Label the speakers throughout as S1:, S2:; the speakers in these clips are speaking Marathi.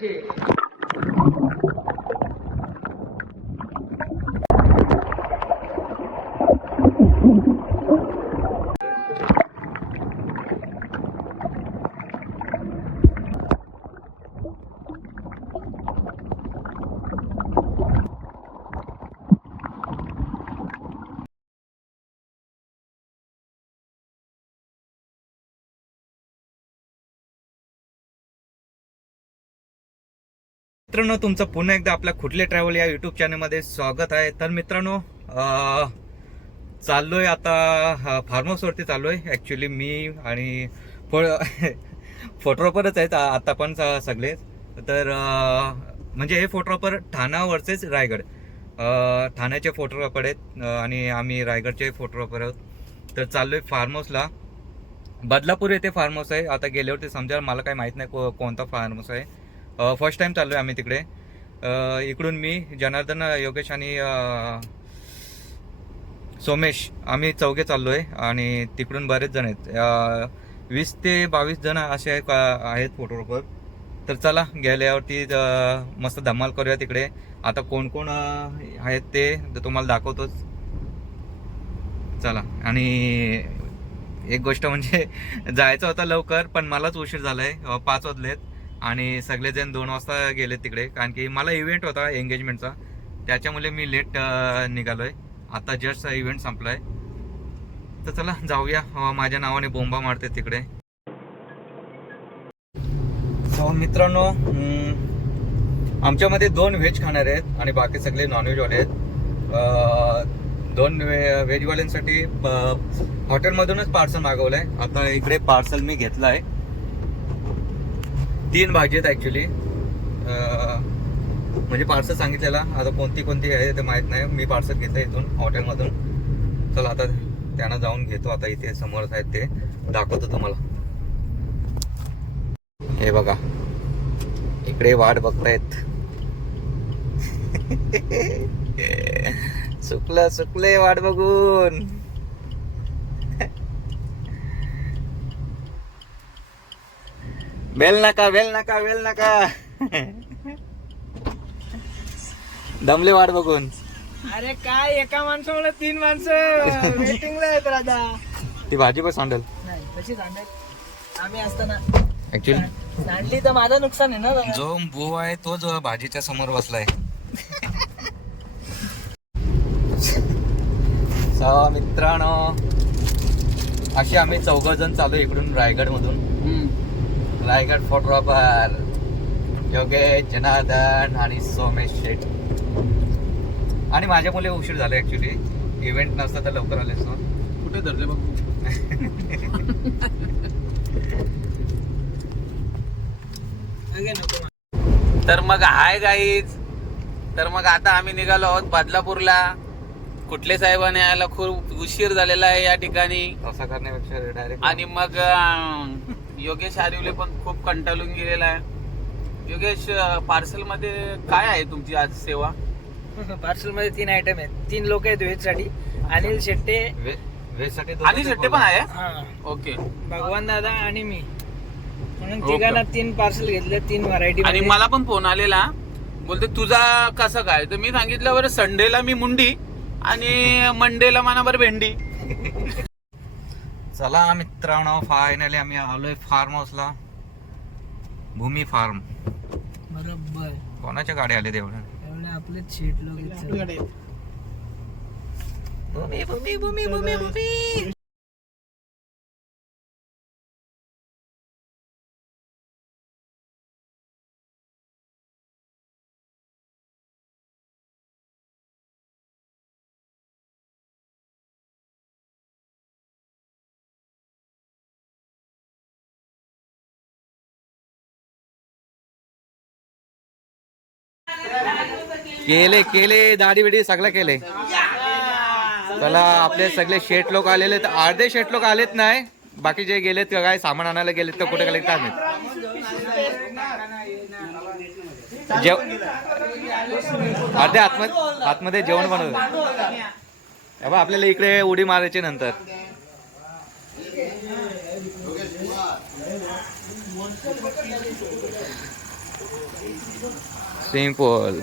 S1: Sí. मित्रांनो तुमचं पुन्हा एकदा आपल्या खुटले ट्रॅव्हल या युट्यूब चॅनलमध्ये स्वागत आहे. तर मित्रांनो चाललो चाललोय आता फार्म हाऊसवरती चाललोय. ॲक्च्युली मी आणि फोटोग्राफरच आहेत आता पण सगळे. तर म्हणजे हे फोटोग्राफर ठाण्यावरचेच रायगड. ठाण्याचे फोटोग्राफर आहेत आणि आम्ही रायगडचे फोटोग्राफर आहोत. तर चाललोय फार्म हाऊसला बदलापूर येथे फार्म हाऊस आहे. आता गेल्यावरती समजा मला काही माहीत नाही को- कोणता फार्म हाऊस आहे. फर्स्ट टाइम चाललो आहे आम्ही तिकडे. इकडून मी जनार्दन योगेश आणि सोमेश आम्ही चौघे चाललो आहे आणि तिकडून बरेच जण आहेत. वीस ते बावीस जण असे आहेत आहेत फोटोग्राफर तर चला गेल्यावरती मस्त धमाल करूया तिकडे. आता कोण कोण आहेत ते तर तुम्हाला दाखवतोच. चला आणि एक गोष्ट म्हणजे जायचं होतं लवकर पण मलाच उशीर झालाय. आहे पाच वाजलेत. आणि सगळेजण दोन वाजता गेले तिकडे. कारण की मला इव्हेंट होता एंगेजमेंटचा त्याच्यामुळे मी लेट निघालोय. आता जस्ट इव्हेंट संपलाय. तर चला जाऊया. माझ्या नावाने बोंबा मारते तिकडे. सो मित्रांनो आमच्यामध्ये दोन व्हेज खाणारे आहेत आणि बाकी सगळे नॉनव्हेजवाले आहेत. दोन वे व्हेजवाल्यांसाठी हॉटेलमधूनच पार्सल मागवलं आहे आता इकडे पार्सल मी घेतलं आहे तीन भाजी आहेत ॲक्च्युली म्हणजे पार्सल सांगितलेला. आता कोणती कोणती आहे ते माहीत नाही. मी पार्सल घेतलं इथून हॉटेलमधून चला आता त्यांना जाऊन घेतो. आता इथे समोरच आहेत ते. दाखवतो तुम्हाला. हे बघा. इकडे वाट बघतायत. सुकलं सुकले वाट बघून. बेल नका बेल नका बेल नका. दमले वाट बघून.
S2: अरे काय एका माणसामुळे तीन माणसं? वेटिंगला आहेत राजा.
S1: ती भाजी पण सांडल.
S2: नाही कशी सांगेल आम्ही असताना.
S1: ऍक्च्युली
S2: सांडली तर माझं नुकसान आहे ना.
S1: जो बो आहे तो जो भाजीच्या समोर बसलाय. सो मित्रांनो. अशी आम्ही चौघ जण चालू इकडून रायगड मधून रायगड फोटोग्राफर योगेश जनार्दन आणि सोमेश शेठ. आणि माझ्या मुले उशीर झाले ऍक्च्युली इव्हेंट नसता तर लवकर आले असतो कुठे धरले बाबू? तर मग हाय गाईज तर मग आता आम्ही निघालो आहोत बदलापूरला. कुठले साहेबांनी यायला खूप उशीर झालेला आहे या ठिकाणी. तसा करण्यापेक्षा डायरेक्ट आणि मग योगेश आरिवले पण खूप कंटाळून गेलेला आहे. योगेश पार्सलमध्ये काय आहे तुमची आज सेवा?
S2: पार्सलमध्ये तीन आयटम आहेत. तीन लोक आहेत व्हेजसाठी अनिल शेट्टे
S1: आणि शेट्टे पण आहे? हा. ओके.
S2: भगवान दादा आणि मी. म्हणून. तिघांना तीन पार्सल घेतले तीन व्हरायटी
S1: आणि मला पण फोन आलेला. बोलते तुझा कसं काय? तर मी सांगितलं बरं संडेला मी मुंडी आणि मंडेला मनाभर भेंडी. चला मित्रांनो फायनली आम्ही आलोय फार्म हाऊसला भूमी फार्म बरोबर. कोणाच्या गाडी आले तेवढ्या
S2: एवढे आपलेच शेट लोक. भूमी भूमी भूमी भूमी भूमी.
S1: केले केले दाढी बिडी सगळं केले. चला आपले सगळे शेट लोक आलेले तर अर्धे शेट लोक आलेत नाही. बाकी जे गेलेत का काय सामान आणायला गेलेत तर कुठे गेले काय माहीत. जेव अर्धे आतमध्ये आतमध्ये जेवण बनवत आपल्याला इकडे उडी मारायची नंतर. सिंपल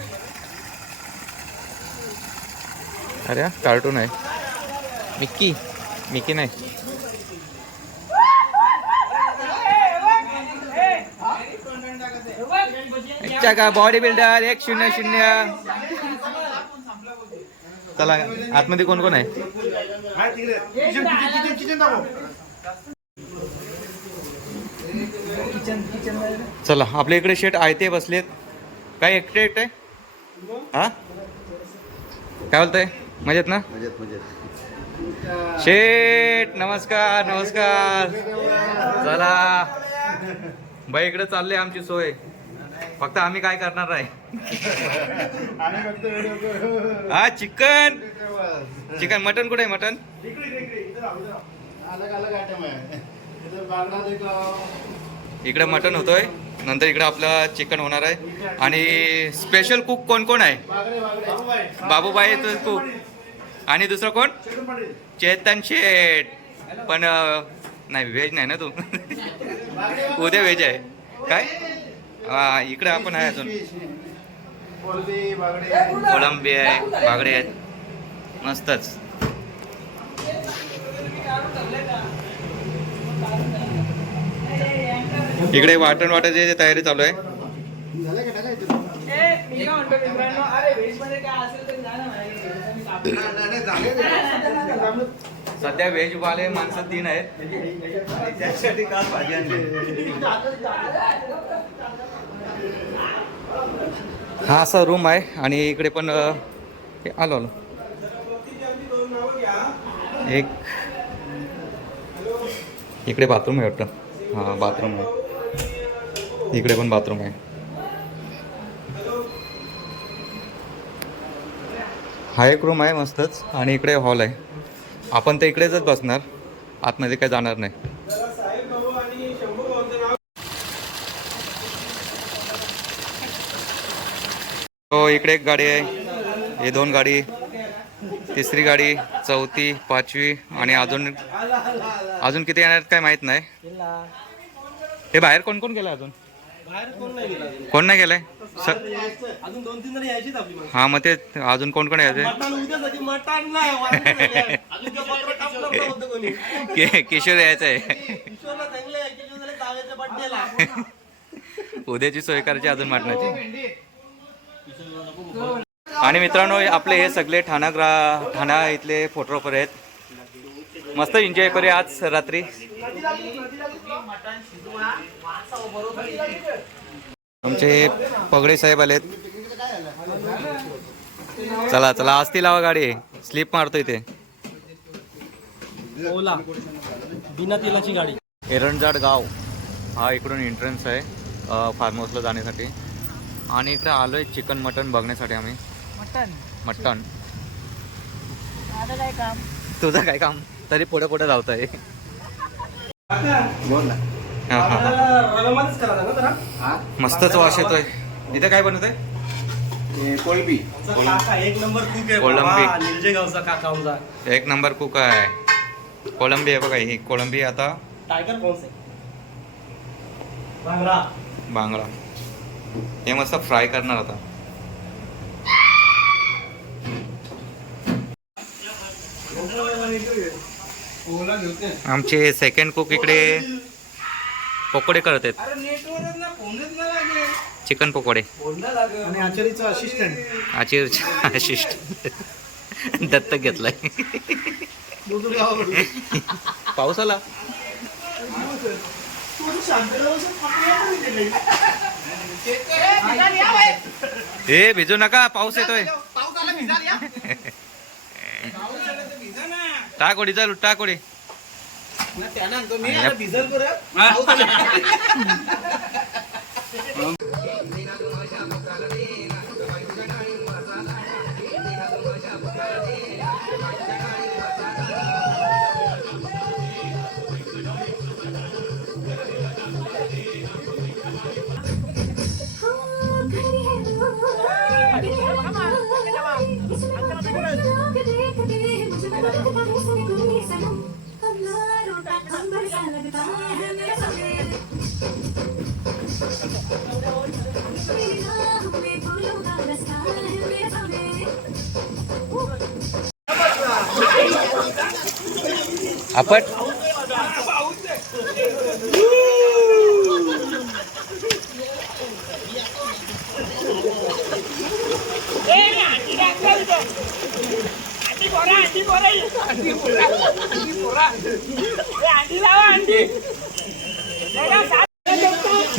S1: अरे हा, कार्टून आहे. मिक्की. मिक्की नाही. का बॉडी बिल्डर एक शून्य शून्य. चला आतमध्ये कोण कोण आहे? चला आपल्या इकडे शेट आयते बसलेत. काय एकटे एकटे? हा? काय बोलतंय? मजेत ना? शेठ नमस्कार नमस्कार. चला. बाई इकडे चालले आमची सोय. फक्त आम्ही काय करणार आहे हा चिकन. चिकन मटन कुठे आहे मटन? इकडे मटन होतोय. नंतर इकडे आपलं चिकन होणार आहे. आणि स्पेशल कुक कोण कोण आहे? बाबूबाई तो कुक आणि दुसरं कोण? चेतन शेठ. पण नाही व्हेज नाही ना तू? उद्या व्हेज आहे. काय? हा, इकडे आपण आहे अजून. कोळंबी आहे. बागडे आहेत. मस्तच. इकडे वाटण वाटायची तयारी चालू आहे. सध्या व्हेज वाले माणसं तीन आहेत. त्यासाठी काल भाजी आणली? हा असा रूम आहे आणि इकडे पण आलो आलो. एक इकडे बाथरूम आहे वाटतं. हां बाथरूम आहे. इकडे पण बाथरूम आहे. हा एक रूम आहे मस्तच आणि इकडे हॉल आहे. आपण तर इकडेच बसणार. आतमध्ये काय जाणार नाही. हो इकडे एक गाडी आहे. हे दोन गाडी. तिसरी गाडी चौथी पाचवी आणि अजून अजून किती येणार काय माहीत नाही. हे बाहेर कोण कोण गेलं अजून? कोण नाही गेला कोण नाही गेलंय? स अजून दोन तीन जण यायचीच आपली माणसं. हा मग ते अजून कोण कोण यायचे मटण उद्यासाठी मटण नाही वाजले नाही. अजून ते पत्र टाकलं नव्हतं कोणी. कि- किशोर यायचं आहे किशोरला चांगले आहे, किशोर झाले जावेच्या बड्डेला उद्याची सोय करायची अजून मटणाची. आणि मित्रांनो आपले हे सगळे ठाणा ग्रा ठाणा इथले फोटोग्राफर आहेत. मस्त एन्जॉय करूया आज रात्री. आमचे पगडे साहेब आलेत. चला चला आज ती लावा गाडी. स्लिप मारतो इथे ओला बिना तेलाची गाडी. एरंजाड गाव हा इकडून एंट्रन्स आहे फार्म हाऊसला जाण्यासाठी. आणि इकडे आलोय चिकन मटन बघण्यासाठी आम्ही. मटन मटन
S2: आता काय काम?
S1: तुझं काय काम? तरी पुढे पुढे धावत आहे करा ना जरा? मस्तच वास येतोय. इथे काय बनवत आहे कोळबी.
S2: एक नंबर कुक आहे.
S1: कोळंबी. बाबा, निलजेगावचा काका आमचा. एक नंबर कुक आहे. कोळंबी आहे बघा ही. कोळंबी आता
S2: टायगर कोण से भांगडा.
S1: बांगडा हे मस्त फ्राय करणार आता. आमचे सेकंड कुक इकडे पकोडे करत आहेत चिकन पकोडे.
S2: आणि आचारीचा असिस्टंट
S1: आचिर आशिष्ट दत्तक घेतलाय. पाऊस आला. ए भिजू नका पाऊस येतोय. टाक ओढी चालू टाक ओढी
S2: लगता है. मेरे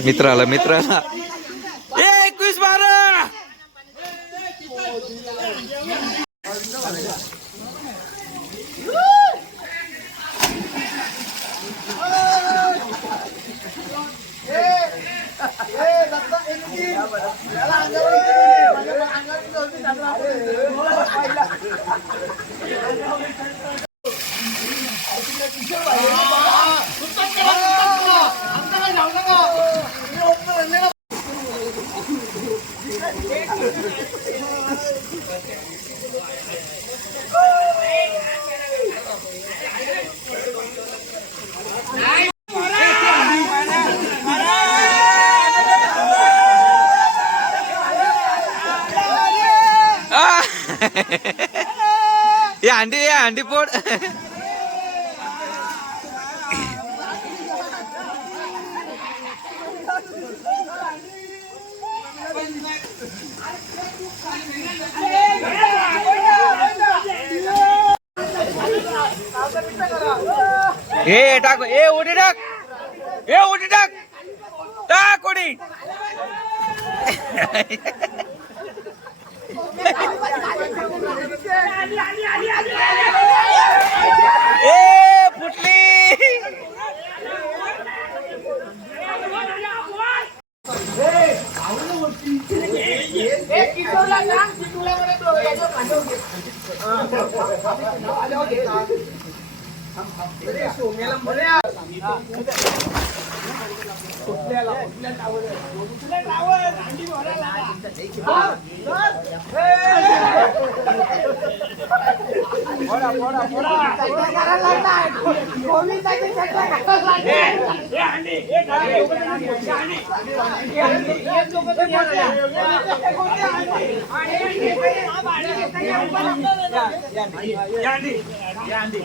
S1: मित्र आला मित्र आला ए, एकवीस बारा आ! ये अंडी ये अंडी पोड ए टाक ए उडी મેલમ ભર્યા યાંડી યાંડી યાંડી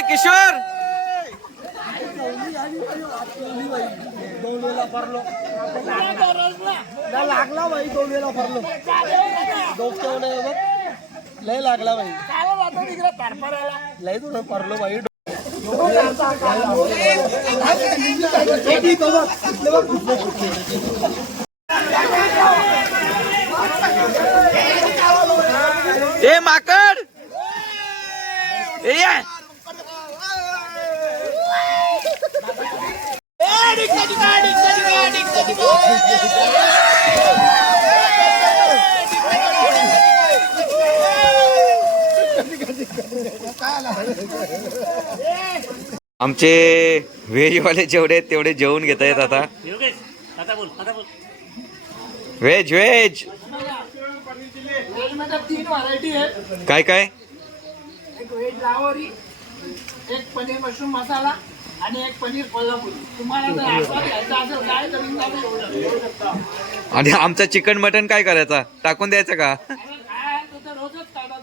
S1: किशोर! लागला बाई दोन वेळेला फरलो डोक्यावर लय लागला बाई लय तुला फरलो बाई. ए माकड! ए आमचे व्हेजवाले जेवढे आहेत तेवढे जेवून घेता येत आता. व्हेज व्हेजमध्ये
S2: तीन व्हरायटी आहेत. काय काय? एक व्हेज लाहोरी एक पनीर मशरूम मसाला आणि एक पनीर कोल्हापूर. तुम्हाला
S1: आणि आमचा चिकन मटन काय करायचा? टाकून द्यायचं का अरे काय आहे, तो तर रोजच खाता तुम्ही हे थोडी रोज खाता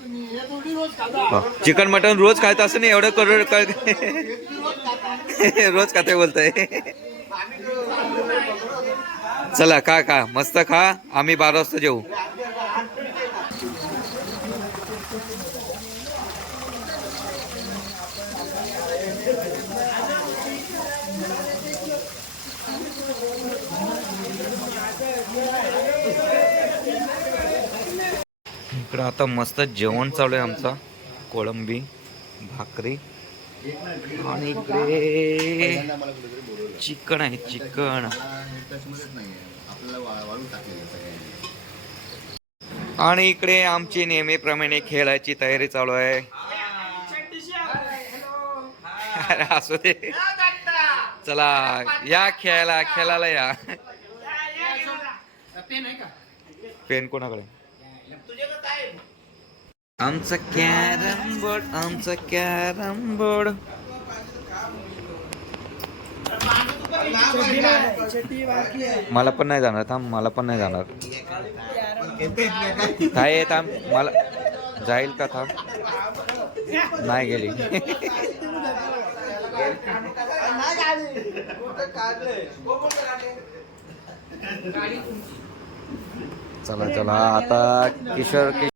S1: चिकन मटन रोज खायचं असं नाही एवढं करोड रोज खाते बोलताय. चला खा खा. मस्त खा. आम्ही बारा वाजता जेऊ. इकडं आता मस्त जेवण चालू आहे आमचा. कोळंबी भाकरी आणि इकडे चिकन आहे चिकन. आणि इकडे आमची नेहमीप्रमाणे खेळाची तयारी चालू आहे. अरे असू दे. चला या खेळायला खेळायला या. पेन कोणाकडे? आमचा कॅरम बोर्ड आमचा कॅरम बोर्ड. मला पण नाही जाणार थांब मला पण नाही जाणार. काय थांब मला जाईल का थांब? नाही गेली. चला चला आता किशोर किशोर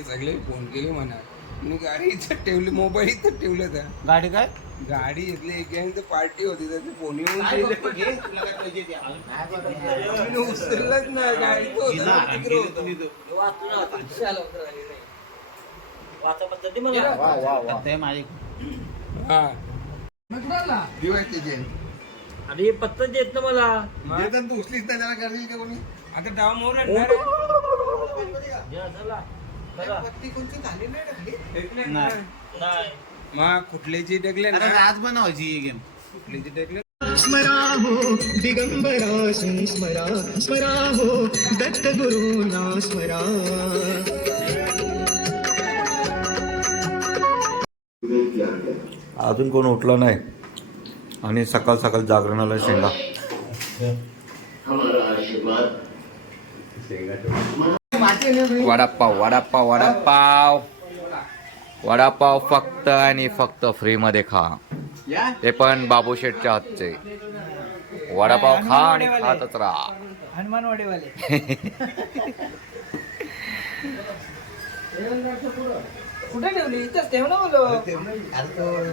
S2: ते सगळे फोन केले म्हणा. मी गाडी इथं ठेवली मोबाईल इथं ठेवलं त्या गाडी काय? गाडी घेतली एक पार्टी होती तर ते फोन येऊन गेले. मी उचललंच नाही गाडी तो होता ना, तिकडे होता. हा अरे पत्ता देत ना मला. तू उचलीच नाही त्याला करशील का कोणी? आता डाव मोर मग कुठल्याची डगले ना आज बनवायची गेम कुठल्याची डगले स्मराहो दिगंबरा संस्मरा. स्मराहो दत्तगुरूना
S1: स्मरा. अजून कोण उठलं नाही? आणि सकाळ सकाळ जागरणाला शेंगा. वडापाव वडापाव वडापाव. वडापाव फक्त आणि फक्त फ्री मध्ये खा ते पण बाबू शेठच्या हातचे. वडापाव खा आणि खातच राहा. हनुमान वाडेवाले कुठे ठेवली? इथंच ठेव ना बोलो टावर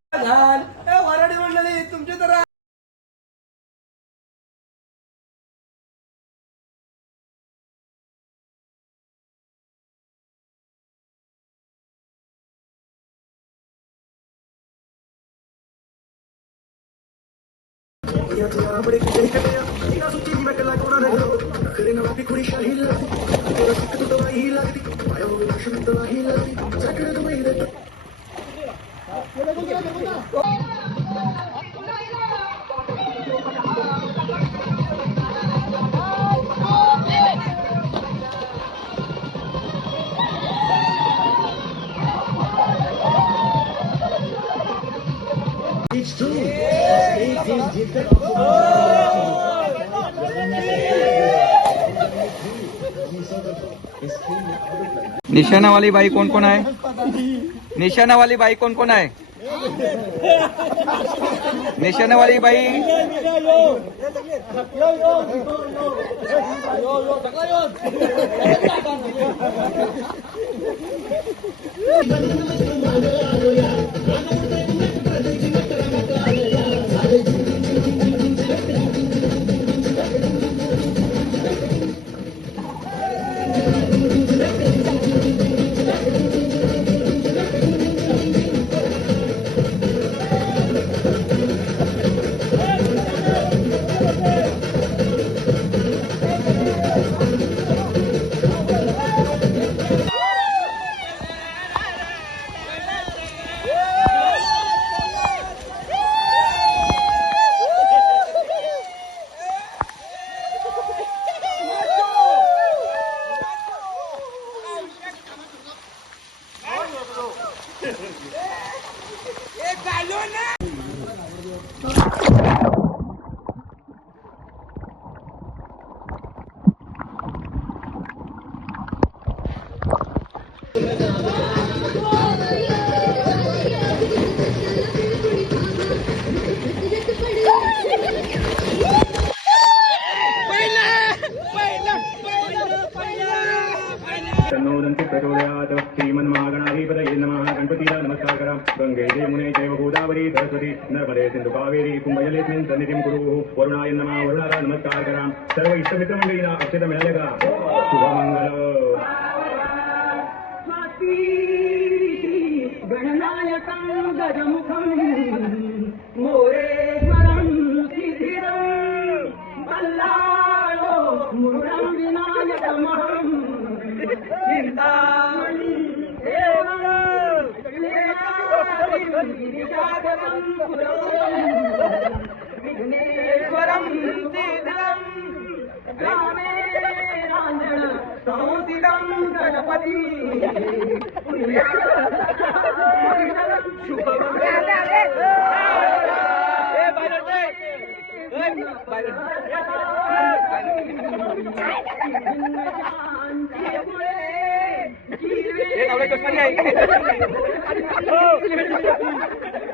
S1: घाल वराडी मंडळी तुमचे तर बड़े कितने कटे या सुची की बकला कोना शाही लगती तेरा चिक तो दवाई लगती आयो विलाशन दवाई लगती चक्र निशाणावाली बाई कोण कोण आहे निशाणावाली बाई कोण कोण आहे? निशाणावाली बाई?
S3: विघ्नेश्वरं सिद्धं रामे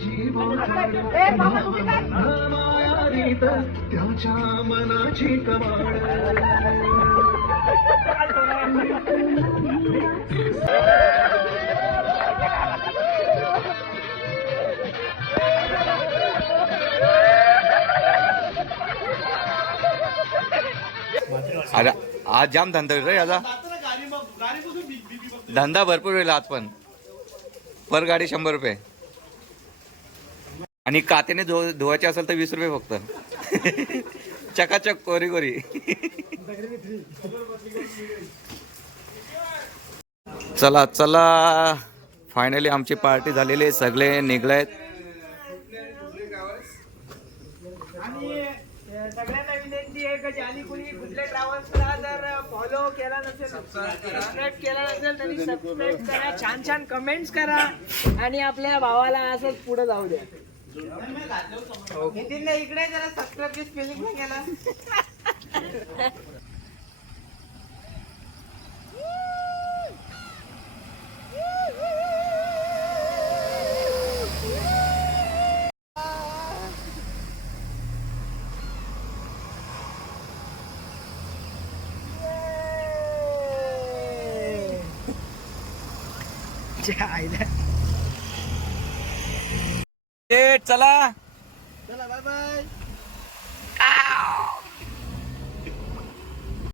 S1: ए मामा तुम्ही काय? मायारीत त्याच्या मनाची कमाड अरे आज जाम धंदा रे आता धंदा भरपूर होईल आज पण. पर गाडी शंभर रुपये. आणि कात्याने धु धुवायचे असेल तर वीस रुपये फक्त. चकाचक कोरी कोरी. चला चला. फायनली आमची पार्टी झालेली आहे. सगळे निघलेत.
S2: सगळ्यांना विनंती आहे की ज्यांनी कुणी कुठल्या ट्रॅव्हल्सला जर फॉलो केला नसेल सबस्क्राईब केला नसेल सबस्क्राईब करा. छान छान कमेंट्स करा. आणि आपल्या भावाला असंच पुढे जाऊ द्या. नितीन इकडे जरा सबस्क्राईबची स्पेलिंग गेला